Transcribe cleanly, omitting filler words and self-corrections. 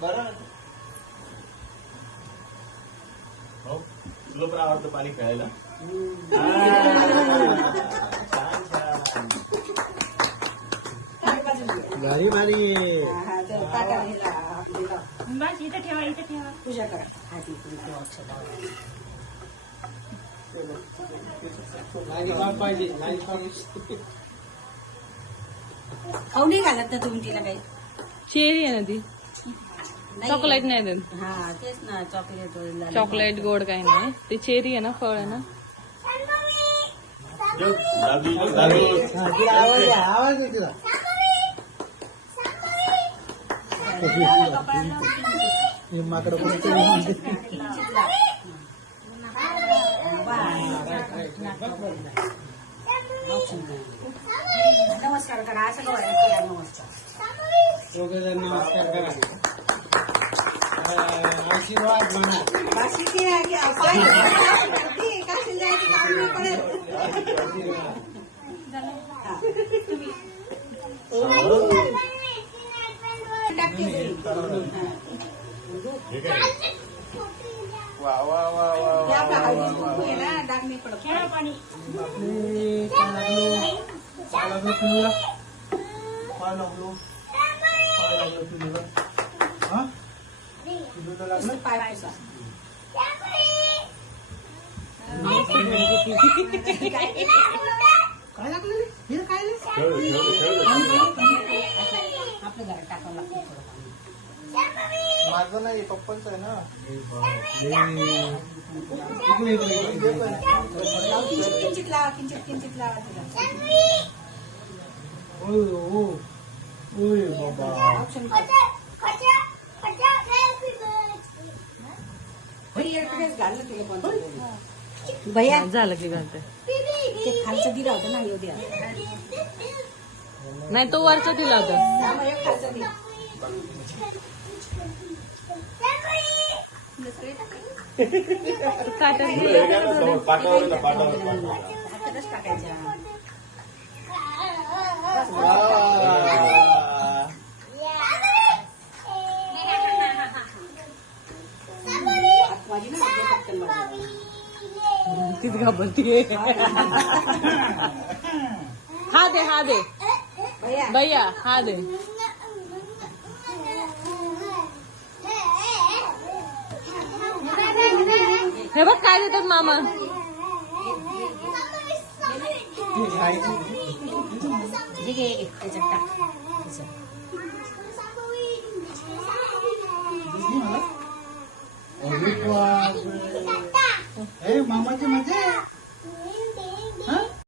बरं हो, तुला पण आवडतं पाणी खेळायला. भारी भारी. बस इथं ठेवा, इथं ठेवा. पूजा करा आधी पाहिजे. खाऊ नाही घालत ना तुम्ही तिला काही. चेरी आहे ना ती, चॉकलेट नाही देत. हा तेच ना चॉकलेट चॉकलेट गोड काही नाही, ते चेरी आहे ना, फळ आहे ना. आवाज आहे तिला. माकडं नमस्कार करा असं करा. नमस्कार नमस्कार करा. आशीर्वाद म्हणा. बाशीची आहे की काशी जायची काम नाही पडेल. वा वा वा वा ते आपला हळदी कुंकू आहे ना डाग नाही पडत. खेळा पाणी. पाय पुसा. काय लागलं रे? हे काय रे? आपल्या घरात टाकावं लागतं थोडं पाणी. माझं नाही, पप्पांचं आहे ना. किंचित लावा, किंचित लावा तिला. ओय बाबा. ऑप्शन घाललं तिला पण. भैया झालं की घालते. ते खालचं दिला होता ना योद्या. नाही, तो वरचा दिला होता. एक खालचं दिला. पाठावर हातातच टाकायच्या. माझी ना पटकन माझी. तीच घाबरतीये. हा दे, हा दे भैया भैया, हा दे. हे बघ काय देतात मामा. हे घे त्याच्यात टाक. मामाची मजा.